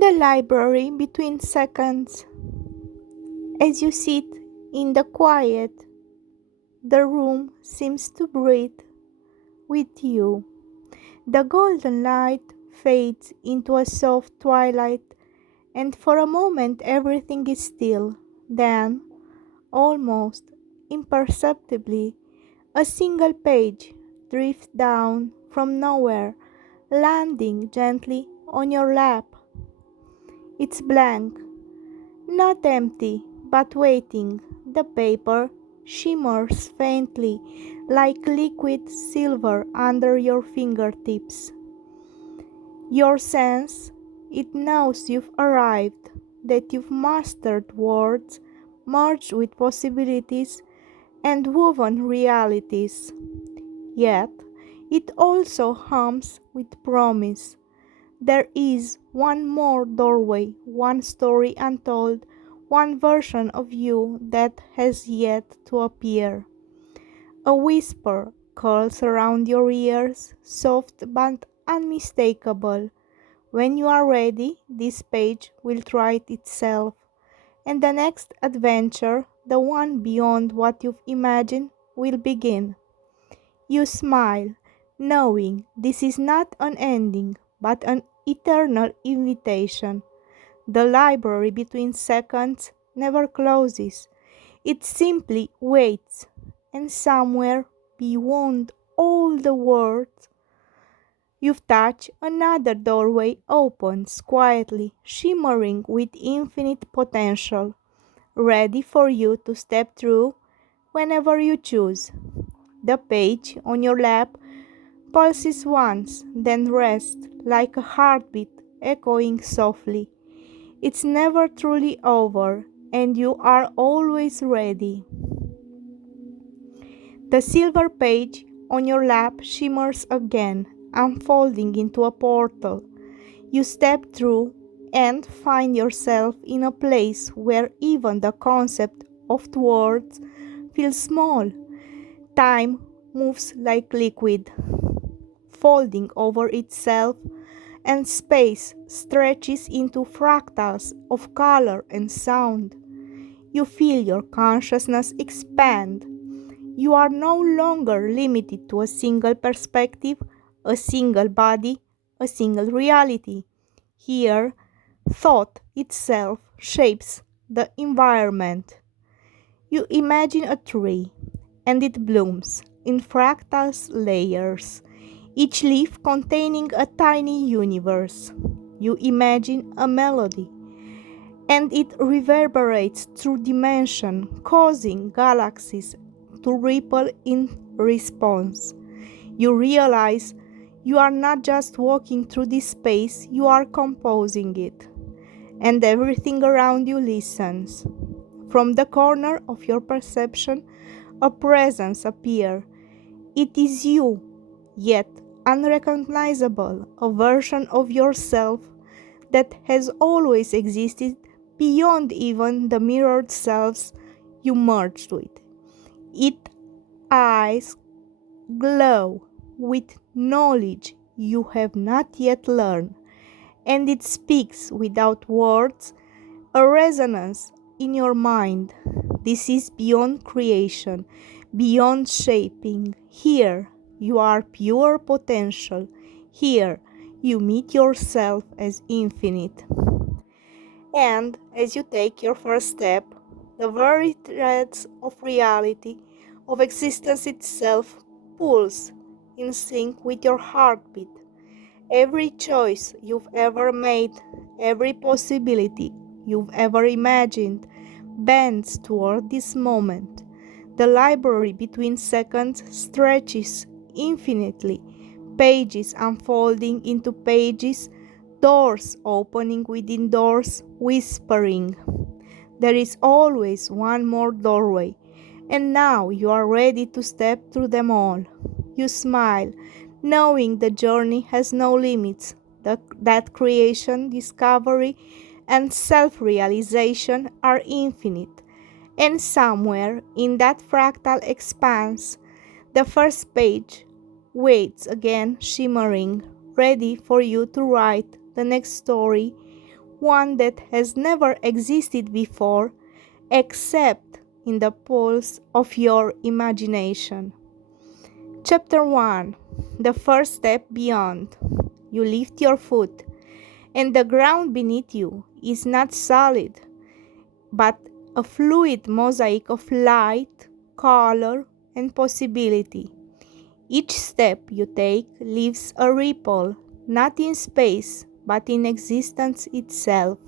The library between seconds. As you sit in the quiet, the room seems to breathe with you. The golden light fades into a soft twilight, and for a moment everything is still. Then, almost imperceptibly, a single page drifts down from nowhere, landing gently on your lap. It's blank, not empty, but waiting. The paper shimmers faintly like liquid silver under your fingertips. Your sense, it knows you've arrived, that you've mastered words, merged with possibilities, and woven realities. Yet, it also hums with promise. There is one more doorway, one story untold, one version of you that has yet to appear. A whisper curls around your ears, soft but unmistakable. When you are ready, this page will write itself, and the next adventure, the one beyond what you've imagined, will begin. You smile, knowing this is not an ending, but an eternal invitation. The library between seconds never closes, it simply waits, and somewhere beyond all the words you've touched, another doorway opens quietly, shimmering with infinite potential, ready for you to step through whenever you choose. The page on your lap pulses once, then rests like a heartbeat echoing softly. It's never truly over, and you are always ready. The silver page on your lap shimmers again, unfolding into a portal. You step through and find yourself in a place where even the concept of words feels small. Time moves like liquid, folding over itself, and space stretches into fractals of color and sound. You feel your consciousness expand. You are no longer limited to a single perspective, a single body, a single reality. Here, thought itself shapes the environment. You imagine a tree, and it blooms in fractal layers, each leaf containing a tiny universe. You imagine a melody, and it reverberates through dimension, causing galaxies to ripple in response. You realize you are not just walking through this space, you are composing it, and everything around you listens. From the corner of your perception, a presence appears. It is you, yet unrecognizable, a version of yourself that has always existed beyond even the mirrored selves you merged with. Its eyes glow with knowledge you have not yet learned, and it speaks without words, a resonance in your mind. This is beyond creation, beyond shaping. Here you are pure potential. Here you meet yourself as infinite. And as you take your first step, the very threads of reality, of existence itself, pulse in sync with your heartbeat. Every choice you've ever made, every possibility you've ever imagined, bends toward this moment. The library between seconds stretches infinitely, pages unfolding into pages, doors opening within doors, whispering. There is always one more doorway, and now you are ready to step through them all. You smile, knowing the journey has no limits, that creation, discovery, and self realization are infinite. And somewhere in that fractal expanse, the first page waits again, shimmering, ready for you to write the next story, one that has never existed before, except in the pulse of your imagination. Chapter 1. The first step beyond. You lift your foot, and the ground beneath you is not solid, but a fluid mosaic of light, color, and possibility. Each step you take leaves a ripple, not in space, but in existence itself.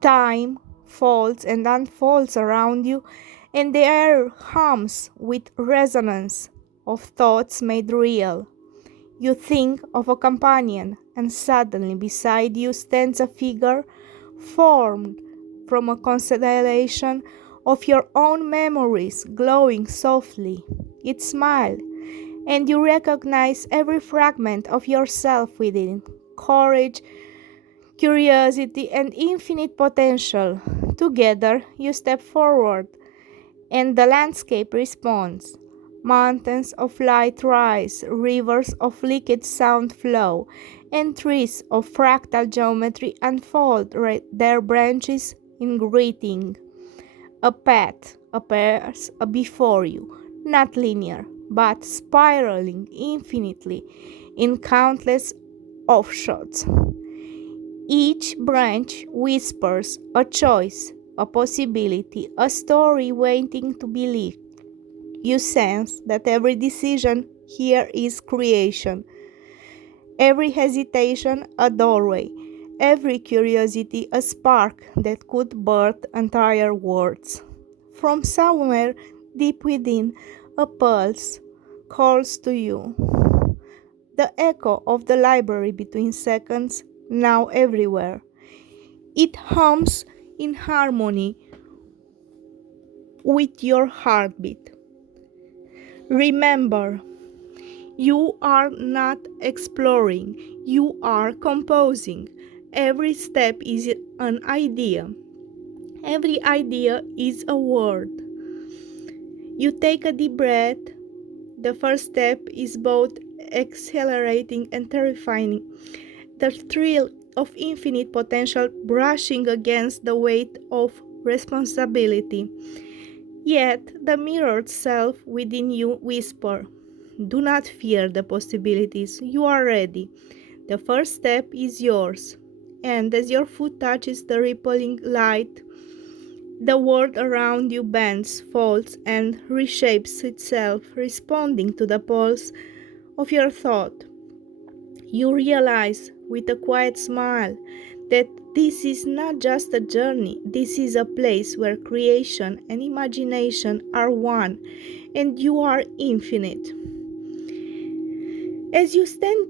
Time folds and unfolds around you, and the air hums with resonance of thoughts made real. You think of a companion, and suddenly beside you stands a figure formed from a constellation of your own memories glowing softly. It smiles, and you recognize every fragment of yourself within: courage, curiosity, and infinite potential. Together, you step forward, and the landscape responds. Mountains of light rise, rivers of liquid sound flow, and trees of fractal geometry unfold their branches in greeting. A path appears before you, not linear, but spiraling infinitely in countless offshoots. Each branch whispers a choice, a possibility, a story waiting to be lived. You sense that every decision here is creation, every hesitation a doorway, every curiosity a spark that could birth entire worlds. From somewhere deep within, a pulse calls to you. The echo of the library between seconds, now everywhere. It hums in harmony with your heartbeat. Remember, you are not exploring, you are composing. Every step is an idea. Every idea is a word. You take a deep breath. The first step is both exhilarating and terrifying. The thrill of infinite potential brushing against the weight of responsibility. Yet the mirrored self within you whisper, "Do not fear the possibilities, you are ready. The first step is yours." And as your foot touches the rippling light, the world around you bends, folds, and reshapes itself, responding to the pulse of your thought. You realize with a quiet smile that this is not just a journey, this is a place where creation and imagination are one, and you are infinite. As you stand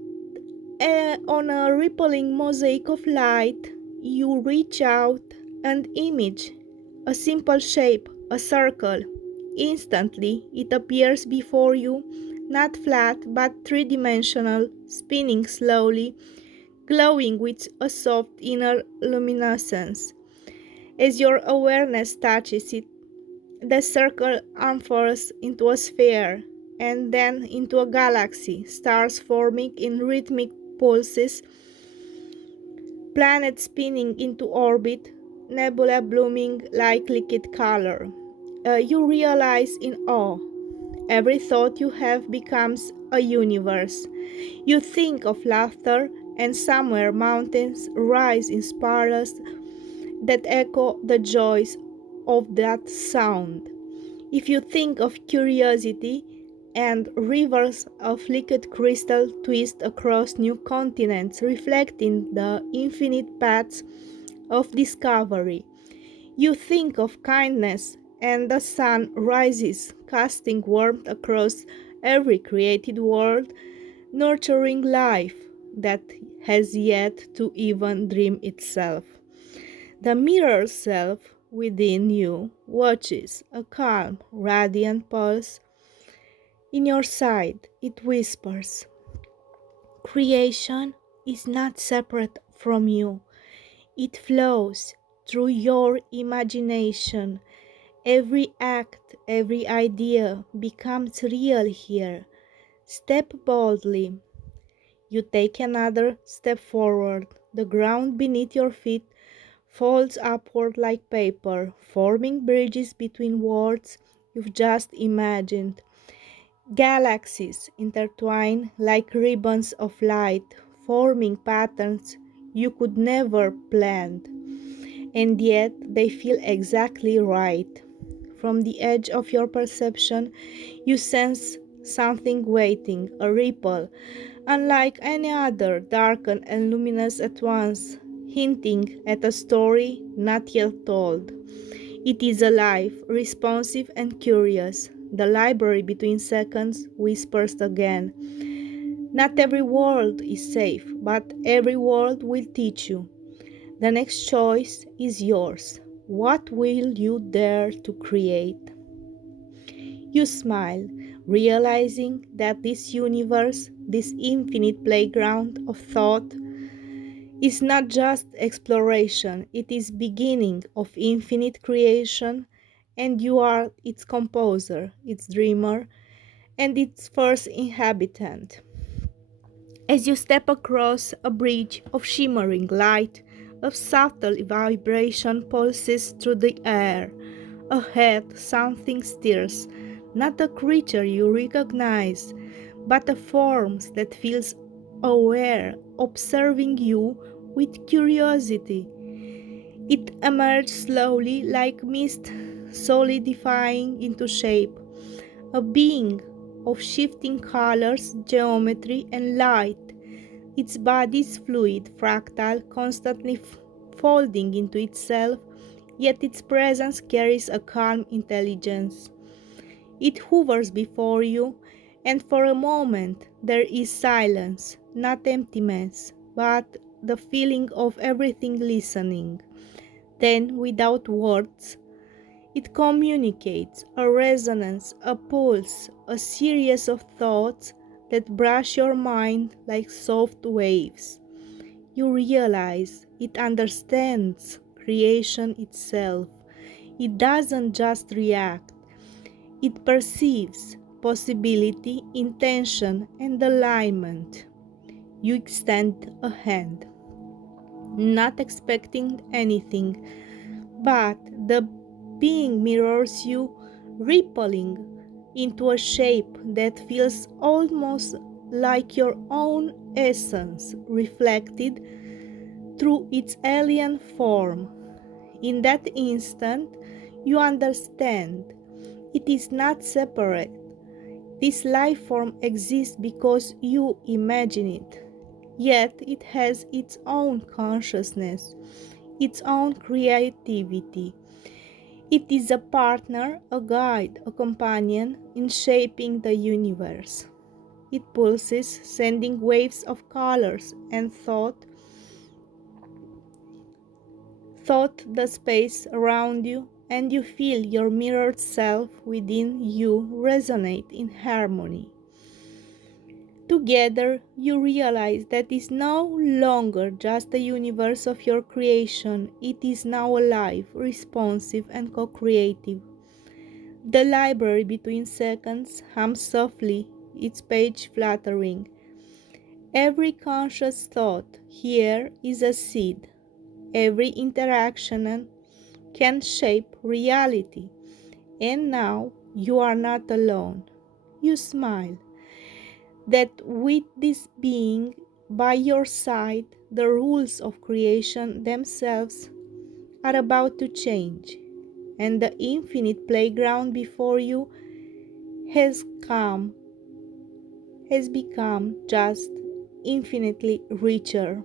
on a rippling mosaic of light, you reach out and image a simple shape, a circle. Instantly, it appears before you, not flat but three-dimensional, spinning slowly, glowing with a soft inner luminescence. As your awareness touches it, the circle unfurls into a sphere, and then into a galaxy, stars forming in rhythmic pulses, planets spinning into orbit, nebula blooming like liquid color. You realize in awe. Every thought you have becomes a universe. You think of laughter, and somewhere mountains rise in spirals that echo the joys of that sound. If you think of curiosity, and rivers of liquid crystal twist across new continents, reflecting the infinite paths of discovery. You think of kindness, and the sun rises, casting warmth across every created world, nurturing life that has yet to even dream itself. The mirror self within you watches a calm, radiant pulse in your side. It whispers, "Creation is not separate from you. It flows through your imagination. Every act, every idea becomes real here. Step boldly." You take another step forward. The ground beneath your feet folds upward like paper, forming bridges between worlds you've just imagined. Galaxies intertwine like ribbons of light, forming patterns you could never plan. And yet they feel exactly right. From the edge of your perception, you sense something waiting, a ripple, unlike any other, darkened and luminous at once, hinting at a story not yet told. It is alive, responsive, and curious. The library between seconds whispers again. Not every world is safe, but every world will teach you. The next choice is yours. What will you dare to create? You smile, realizing that this universe, this infinite playground of thought, is not just exploration, it is beginning of infinite creation, and you are its composer, its dreamer, and its first inhabitant. As you step across a bridge of shimmering light, a subtle vibration pulses through the air. Ahead, something stirs, not a creature you recognize, but a form that feels aware, observing you with curiosity. It emerged slowly like mist, solidifying into shape, a being of shifting colors, geometry, and light. Its body is fluid, fractal, constantly folding into itself, yet its presence carries a calm intelligence. It hovers before you, and for a moment there is silence, not emptiness, but the feeling of everything listening. Then, without words, it communicates a resonance, a pulse, a series of thoughts that brush your mind like soft waves. You realize it understands creation itself. It doesn't just react, it perceives possibility, intention, and alignment. You extend a hand, not expecting anything, but the being mirrors you, rippling into a shape that feels almost like your own essence reflected through its alien form. In that instant, you understand it is not separate. This life form exists because you imagine it. Yet it has its own consciousness, its own creativity. It is a partner, a guide, a companion in shaping the universe. It pulses, sending waves of colors and thought the space around you, and you feel your mirrored self within you resonate in harmony. Together, you realize that is no longer just the universe of your creation, it is now alive, responsive, and co creative. The library between seconds hums softly, its page fluttering. Every conscious thought here is a seed. Every interaction can shape reality. And now you are not alone. You smile. That with this being by your side, the rules of creation themselves are about to change, and the infinite playground before you has come, has become just infinitely richer.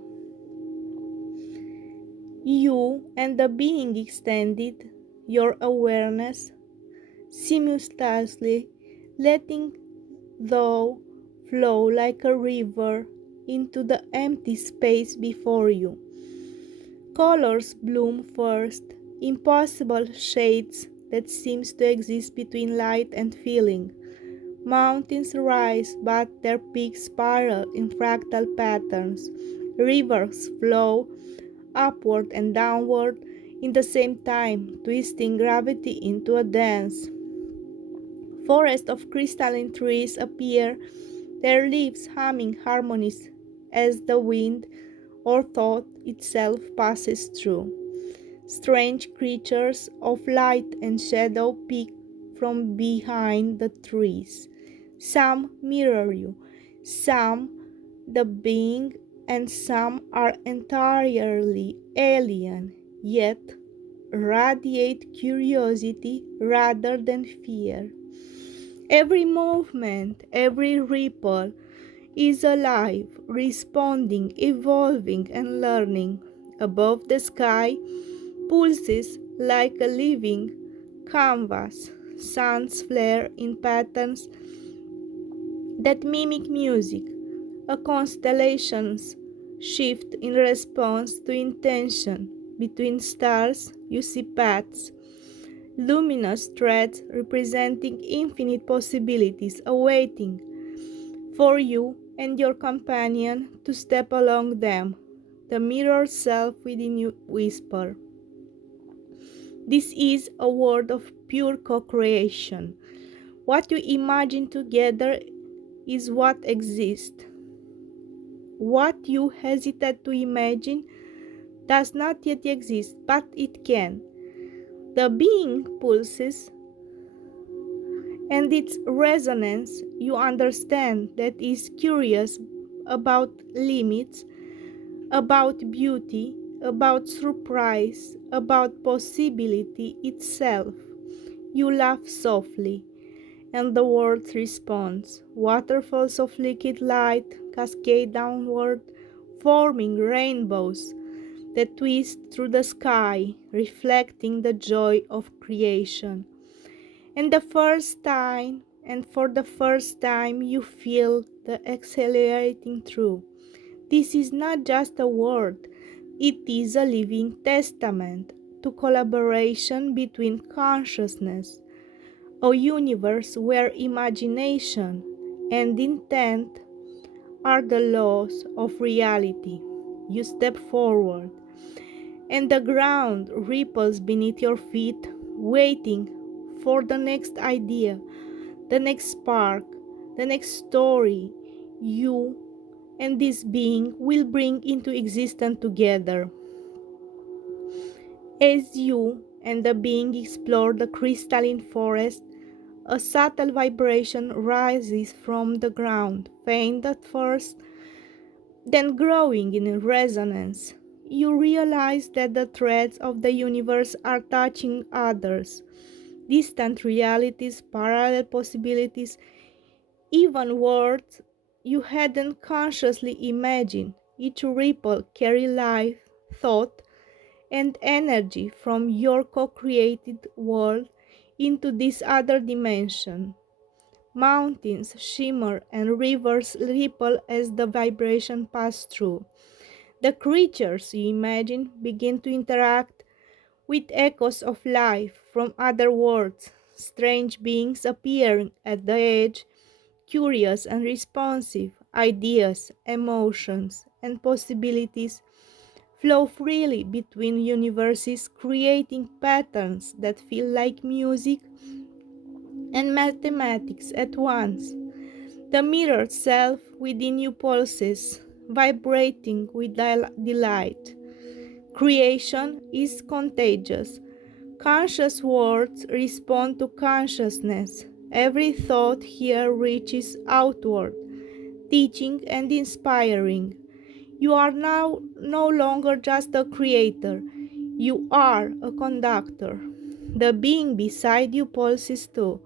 You and the being extended your awareness simultaneously, letting thou flow like a river into the empty space before you. Colors bloom first, impossible shades that seems to exist between light and feeling. Mountains rise, but their peaks spiral in fractal patterns. Rivers flow upward and downward in the same time, twisting gravity into a dance. Forests of crystalline trees appear, their leaves humming harmonies as the wind or thought itself passes through. Strange creatures of light and shadow peek from behind the trees. Some mirror you, some the being, and some are entirely alien, yet radiate curiosity rather than fear. Every movement, every ripple is alive, responding, evolving, and learning. Above the sky pulses like a living canvas. Suns flare in patterns that mimic music. A constellations shift in response to intention. Between stars, you see paths, luminous threads representing infinite possibilities awaiting for you and your companion to step along them. The mirror self within you whisper. This is a world of pure co-creation. What you imagine together is what exists. What you hesitate to imagine does not yet exist, but it can. The being pulses, and its resonance you understand that is curious about limits, about beauty, about surprise, about possibility itself. You laugh softly, and the world responds. Waterfalls of liquid light cascade downward, forming rainbows that twist through the sky, reflecting the joy of creation. And for the first time, you feel the accelerating through. This is not just a word, it is a living testament to collaboration between consciousness, a universe where imagination and intent are the laws of reality. You step forward, and the ground ripples beneath your feet, waiting for the next idea, the next spark, the next story you and this being will bring into existence together. As you and the being explore the crystalline forest, a subtle vibration rises from the ground, faint at first, then growing in resonance. You realize that the threads of the universe are touching others, distant realities, parallel possibilities, even worlds you hadn't consciously imagined. Each ripple carries life, thought, and energy from your co-created world into this other dimension. Mountains shimmer and rivers ripple as the vibration passes through. The creatures you imagine begin to interact with echoes of life from other worlds. Strange beings appear at the edge, curious and responsive. Ideas, emotions, and possibilities flow freely between universes, creating patterns that feel like music and mathematics at once. The mirror self within you pulses, vibrating with delight. Creation is contagious. Conscious words respond to consciousness. Every thought here reaches outward, teaching and inspiring. You are now no longer just a creator, you are a conductor. The being beside you pulses too,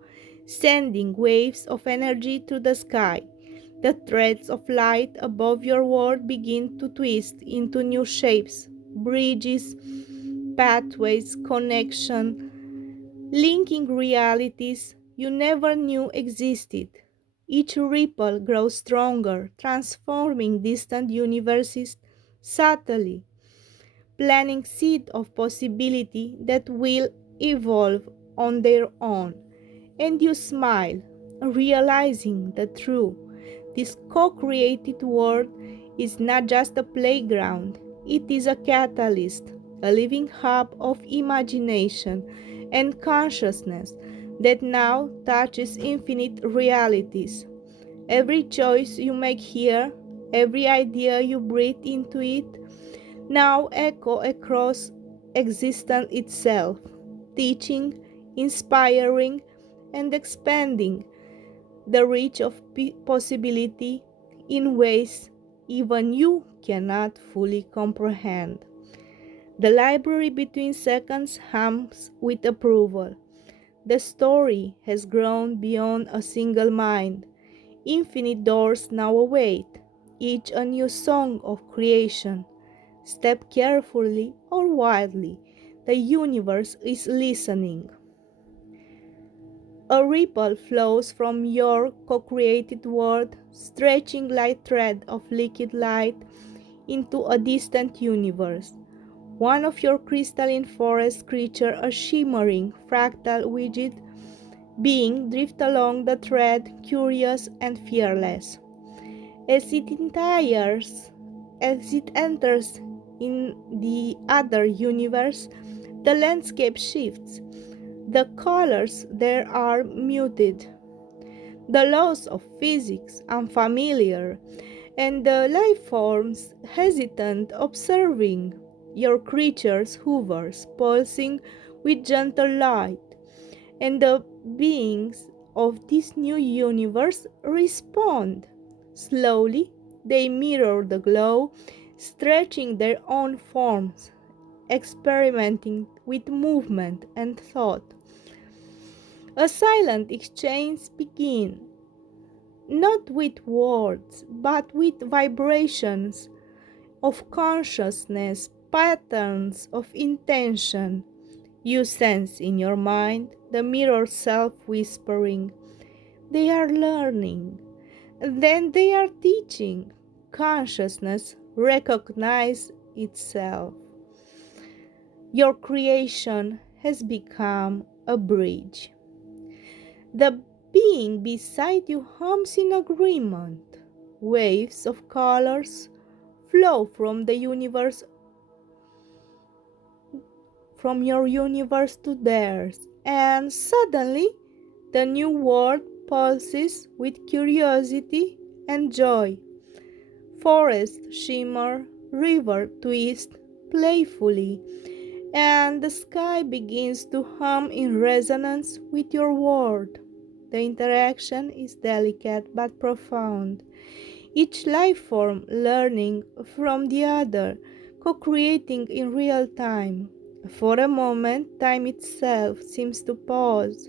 sending waves of energy to the sky. The threads of light above your world begin to twist into new shapes, bridges, pathways, connection, linking realities you never knew existed. Each ripple grows stronger, transforming distant universes subtly, planting seed of possibility that will evolve on their own. And you smile, realizing that true, this co-created world is not just a playground, it is a catalyst, a living hub of imagination and consciousness that now touches infinite realities. Every choice you make here, every idea you breathe into it, now echo across existence itself, teaching, inspiring, and expanding the reach of possibility in ways even you cannot fully comprehend. The library between seconds hums with approval. The story has grown beyond a single mind. Infinite doors now await, each a new song of creation. Step carefully or wildly, the universe is listening. A ripple flows from your co-created world, stretching like thread of liquid light into a distant universe. One of your crystalline forest creature, a shimmering fractal widget being, drift along the thread, curious and fearless. As it enters, as it enters in the other universe, the landscape shifts. The colors there are muted, the laws of physics unfamiliar, and the life forms hesitant, observing. Your creatures hovers, pulsing with gentle light, and the beings of this new universe respond. Slowly, they mirror the glow, stretching their own forms, experimenting with movement and thought. A silent exchange begins, not with words, but with vibrations of consciousness, patterns of intention. You sense in your mind the mirror self whispering, they are learning, then they are teaching. Consciousness recognize itself. Your creation has become a bridge. The being beside you hums in agreement. Waves of colors flow from your universe to theirs, and suddenly the new world pulses with curiosity and joy. Forest shimmer, river twist playfully, and the sky begins to hum in resonance with your world. The interaction is delicate but profound, each life form learning from the other, co creating in real time. For a moment, time itself seems to pause.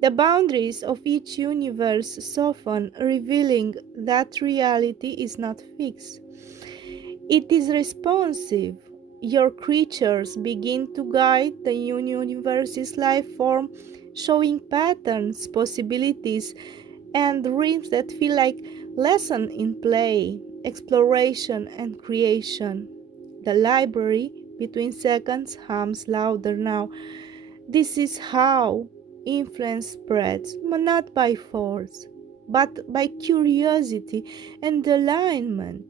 The boundaries of each universe soften, revealing that reality is not fixed. It is responsive. Your creatures begin to guide the universe's life form, showing patterns, possibilities, and dreams that feel like lesson in play, exploration, and creation. The library between seconds hums louder now. This is how influence spreads, but not by force, but by curiosity and alignment.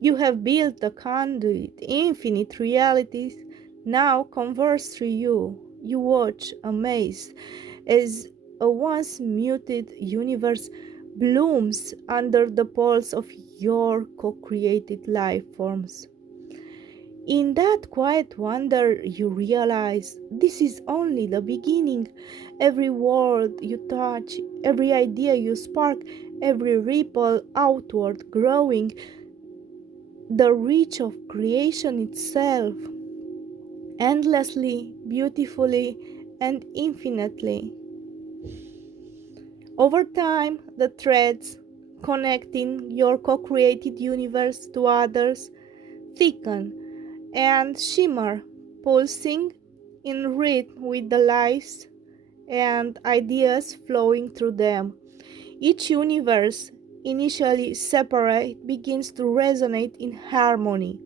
You have built a conduit, infinite realities now converse through you. You watch, amazed, as a once muted universe blooms under the pulse of your co created life forms. In that quiet wonder, you realize this is only the beginning. Every word you touch, every idea you spark, every ripple outward growing the reach of creation itself, endlessly, beautifully, and infinitely. Over time, the threads connecting your co created universe to others thicken and shimmer, pulsing in rhythm with the lives and ideas flowing through them. Each universe, initially separate, begins to resonate in harmony.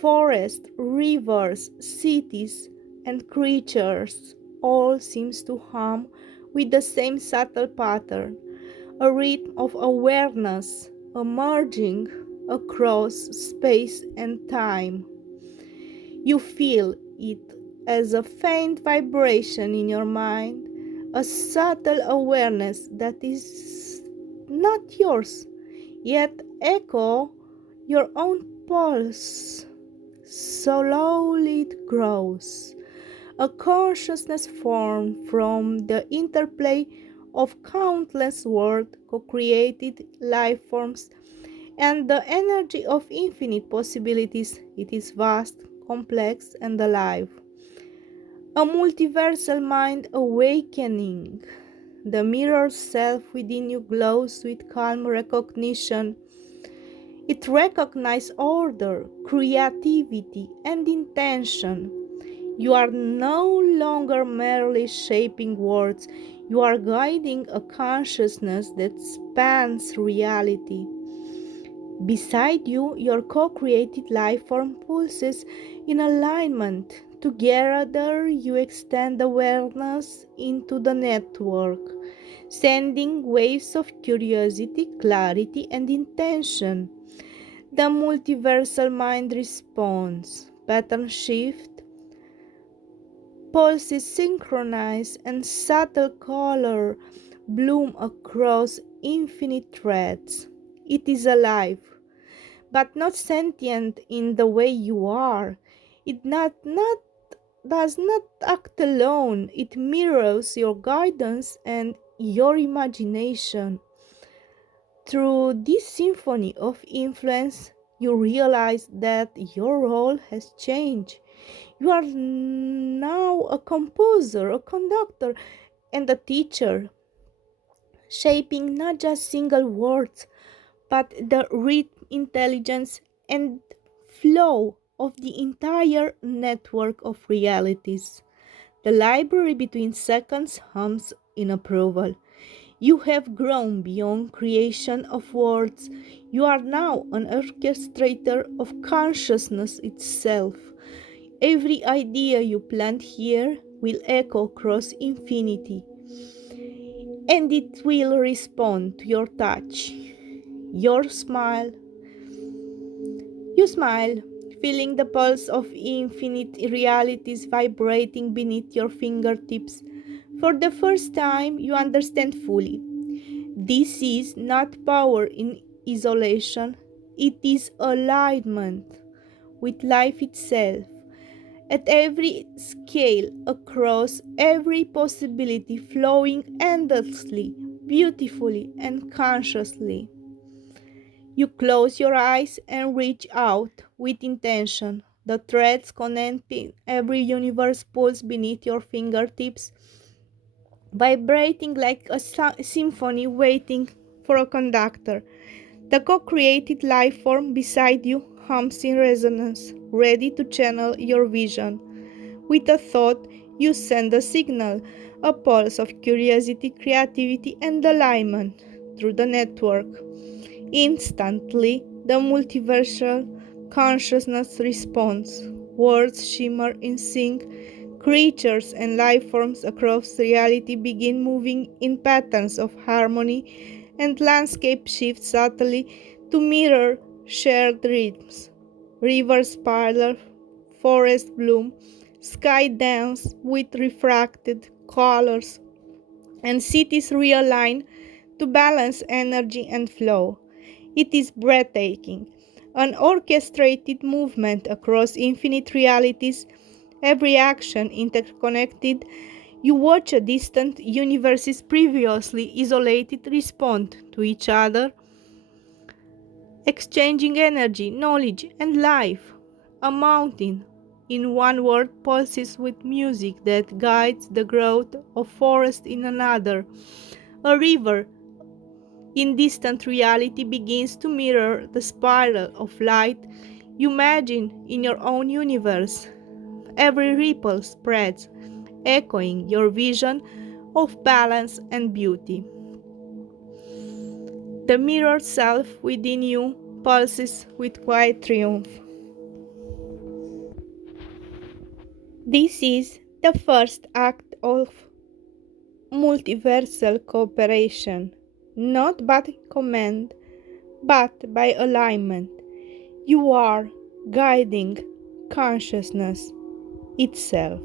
Forests, rivers, cities, and creatures all seems to hum with the same subtle pattern, a rhythm of awareness emerging across space and time. You feel it as a faint vibration in your mind, a subtle awareness that is not yours, yet echo your own pulse. slowly it grows. A consciousness formed from the interplay of countless world co-created life forms and the energy of infinite possibilities. It is vast, complex, and alive. A multiversal mind awakening. The mirror self within you glows with calm recognition. It recognizes order, creativity, and intention. You are no longer merely shaping words, you are guiding a consciousness that spans reality. Beside you, your co created life form pulses in alignment. Together, you extend awareness into the network, sending waves of curiosity, clarity, and intention. The multiversal mind responds, pattern shift, pulses synchronize, and subtle color bloom across infinite threads. It is alive, but not sentient in the way you are. It does not act alone. It mirrors your guidance and your imagination. Through this symphony of influence, you realize that your role has changed. You are now a composer, a conductor, and a teacher, shaping not just single words, but the rhythm, intelligence, and flow of the entire network of realities. The library between seconds hums in approval. You have grown beyond creation of words. You are now an orchestrator of consciousness itself. Every idea you plant here will echo across infinity, and it will respond to your touch, your smile. You smile, feeling the pulse of infinite realities vibrating beneath your fingertips. For the first time, you understand fully. This is not power in isolation, it is alignment with life itself. At every scale, across every possibility, flowing endlessly, beautifully, and consciously. You close your eyes and reach out with intention. The threads connecting every universe pulse beneath your fingertips, vibrating like a symphony waiting for a conductor. The co created life form beside you hums in resonance, ready to channel your vision. With a thought, you send a signal, a pulse of curiosity, creativity, and alignment through the network. Instantly, the multiversal consciousness responds. Words shimmer in sync. Creatures and life forms across reality begin moving in patterns of harmony, and landscape shifts subtly to mirror shared rhythms. Rivers spiral, forests bloom, sky dance with refracted colors, and cities realign to balance energy and flow. It is breathtaking, an orchestrated movement across infinite realities, every action interconnected. You watch a distant universes previously isolated respond to each other, exchanging energy, knowledge, and life. A mountain, in one word, pulses with music that guides the growth of forest in another. A river, in distant reality, begins to mirror the spiral of light you imagine in your own universe. Every ripple spreads, echoing your vision of balance and beauty. The mirror self within you pulses with quiet triumph. This is the first act of multiversal cooperation, not by command, but by alignment. You are guiding consciousness itself.